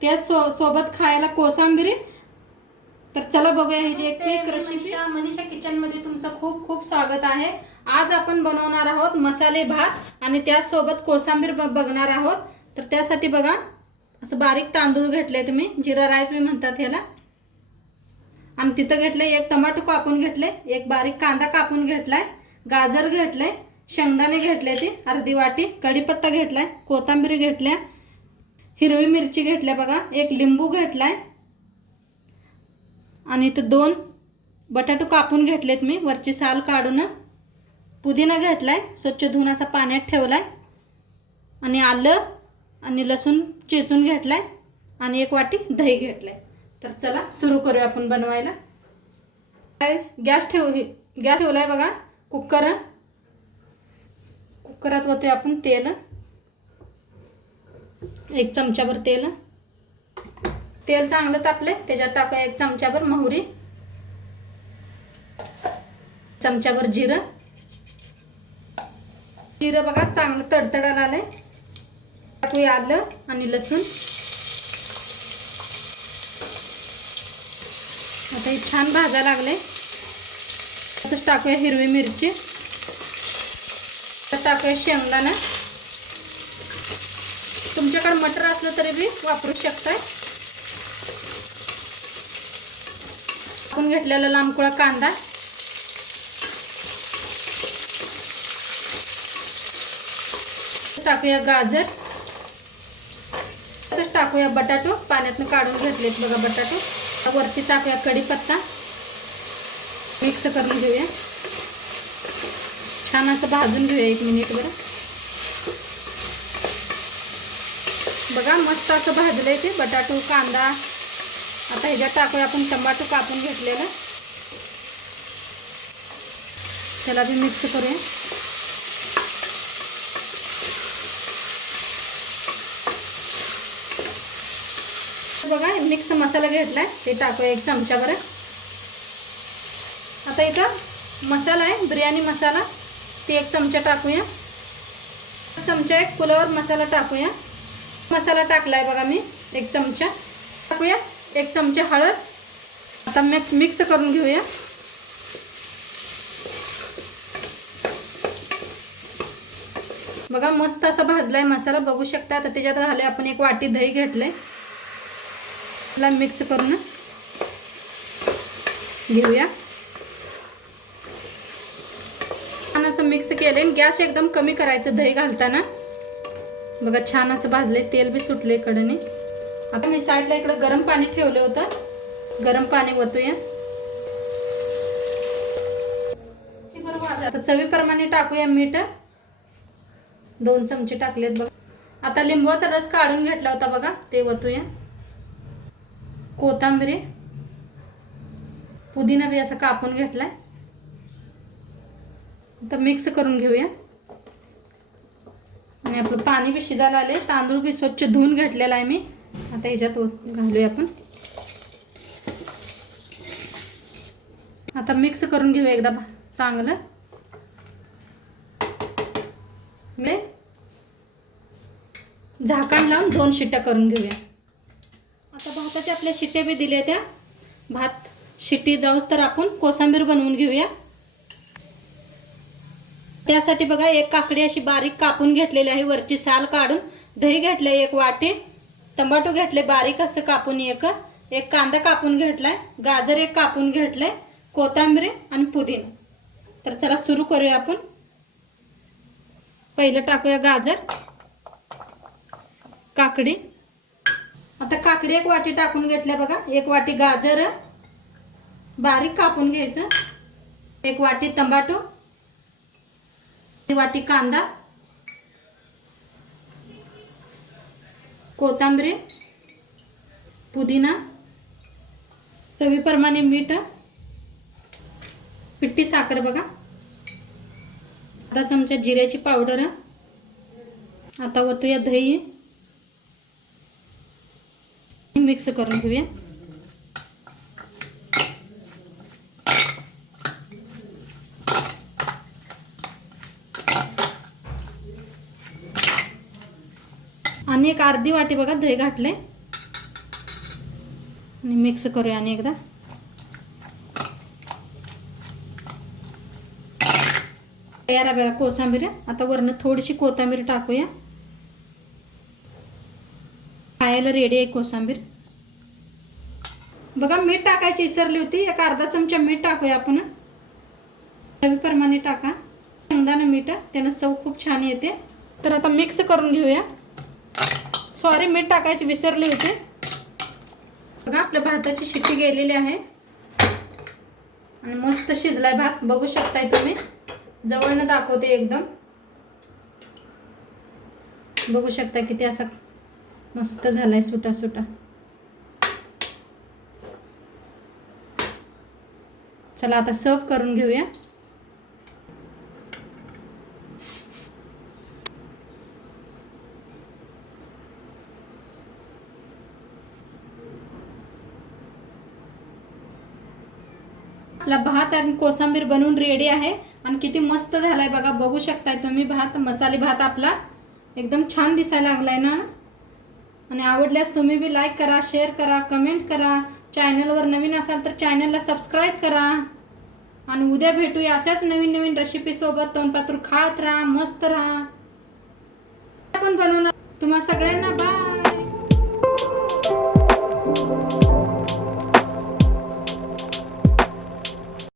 त्या सो सोबत खायला कोसांबिरी. तर चला बघूया ही जी एक क्विक रेसिपी मनीषा. किचनमध्ये तुमचं खूप खूप स्वागत आहे. आज आपण बनवणार आहोत मसाले भात आणि त्यासोबत कोसांबीर बघणार आहोत. तर त्यासाठी बघा असं बारीक तांदूळ घेतले तुम्ही. जिरा राईस मी म्हणतात ह्याला. आणि तिथं घेतले एक टमाटो कापून घेतले एक बारीक कांदा कापून घेतलाय गाजर घेतले शेंगदाणे घेतले ती अर्धी वाटी कढीपत्ता घेतलाय कोथिंबीर घेतल्या हिरवी मिरची घेतल्या बघा. एक लिंबू घेतलाय. आणि इथं दोन बटाटो कापून घेतलेत मी. वरची साल काढून पुदिना घेतला आहे स्वच्छ धुवून असा पाण्यात आहे आणि आलं आणि लसूण चेचून घेतलाय. आणि एक वाटी दही घेतलाय. तर चला सुरू करूया आपण बनवायला. काय गॅस ठेव गॅस ठेवलाय बघा. कुकर कुकरात होते आपण तेल. एक चमच्याभर तेल. तेल चांगलं तापलं त्याच्यात टाकूया एक चमच्याभर मोहरी. चमच्याभर जिरं. जिरं बघा चांगलं तडतडायला आलंय. टाकूया आलं आणि लसूण. आता हे छान भाजा लागले आताच टाकूया हिरवी मिरची. आता टाकूया शेंगदाणा. तुमच्याकडे मटर असलं तरी बी वापरू शकताय. आपण घेतलेला लांबकुळा कांदा. टाकूया गाजर. आताच टाकूया बटाटो. पाण्यातनं काढून घेतलेत बघा बटाटो. वरती टाकूया कढीपत्ता. मिक्स करून घेऊया. छान असं भाजून घेऊया एक मिनिट बरं. बघा मस्त असं भाजलं ते बटाटो कांदा. आता ह्याच्यात टाकूया आपण टमाटो कापून घेतलेला. त्याला बी मिक्स करूया. बघा मिक्स मसाला घेतलाय ते टाकूया एक चमचा बरं. आता इथं मसाला आहे बिर्याणी मसाला. ते एक चमचा टाकूया. चमचा एक पुलावर मसाला टाकूया. मसाला टाकलाय बघा मी एक चमचा. टाकूया एक चमचा हळद. आता मिक्स मिक्स करून घेऊया. बघा मस्त असा भाजलाय मसाला. बघू शकता आता त्याच्यात घालूया आपण एक वाटी दही घेतलंय. ला मिक्स करून घेऊया. असं मिक्स केलं गॅस एकदम कमी करायचं दही घालताना. बघा छान असं भाजले तेल बी सुटले इकडने. आता मी साईडला इकडं गरम पाणी ठेवलं होतं. गरम पाणी ओतूया बरं आता चवीप्रमाणे टाकूया मीठ. दोन चमचे टाकलेत बघा. आता लिंबूचा रस काढून घेतला होता बघा ते ओतूया कोथांबरी. पुदिना बी असा कापून घेतलाय. आता मिक्स करून घेऊया. आपलं पाणी बी शिजायला आले तांदूळ बी स्वच्छ धुवून घेतलेला आहे मी. आता ह्याच्यात घालूया आपण. आता मिक्स करून घेऊ एकदा भा- चांगलं. म्हणजे झाकण लावून दोन शिट्ट्या करून घेऊया. आता भाताच्या आपल्या शिट्ट्या बी दिल्या त्या. भात शिट्टी जाऊस तर आपण कोसांबीर बनवून घेऊया. त्यासाठी बघा एक काकडी अशी बारीक कापून घेतलेली आहे. वरची साल काढून दही घेतलं एक वाटी टमाटो घेतले बारीक असं कापून एक एक कांदा कापून घेतलाय गाजर एक कापून घेतलंय कोथांबरी आणि पुदिना. तर चला सुरू करूया आपण. पहिलं टाकूया गाजर काकडी. आता काकडी एक वाटी टाकून घेतल्या बघा. एक वाटी गाजर बारीक कापून घ्यायचं. एक वाटी टमाटो वाटी कांदा कोथांबरी पुदिना चवीप्रमाणे मीठ पिट्टी साखर बघा. अर्धा चमचा जिऱ्याची पावडर. आता वरतूया दही. मिक्स करून घेऊया. आणि एक अर्धी वाटी बघा दही घातले आणि मिक्स करूया आणि एकदा. तयार आहे बघा कोसांबीर आता वरनं थोडीशी कोथिंबीर टाकूया. खायला रेडी आहे कोसांबीर बघा मीठ टाकायची विसरली होती. एक अर्धा चमचा मीठ टाकूया आपण. प्रमाणे टाका. शेंगदाणा मीठ. त्यानं चव खूप छान येते. तर आता मिक्स करून घेऊया. सॉरी मीठ टाकायची विसरले होते. बघा आपल्या भाताची शिट्टी गेलेली आहे. आणि मस्त शिजलाय भात. बघू शकताय तुम्ही. जवळनं दाखवते एकदम. बघू शकता किती असा मस्त झालाय सुटा सुटा. चला आता सर्व करून घेऊया. आपला भात आणि कोसंबीर बनवून रेडी आहे. आणि किती मस्त झालाय बघा बघू शकताय तुम्ही भात. मसाले भात आपला एकदम छान दिसायला लागलाय ना? आणि आवडल्यास तुम्ही बी लाईक करा शेअर करा कमेंट करा. चॅनलवर नवीन असाल तर चॅनलला सबस्क्राईब करा. आणि उद्या भेटूया अशाच नवीन नवीन रेसिपीसोबत तोंडपातूर खात राहा मस्त राहा. आपण बनवणार तुम्हा सगळ्यांना. बाय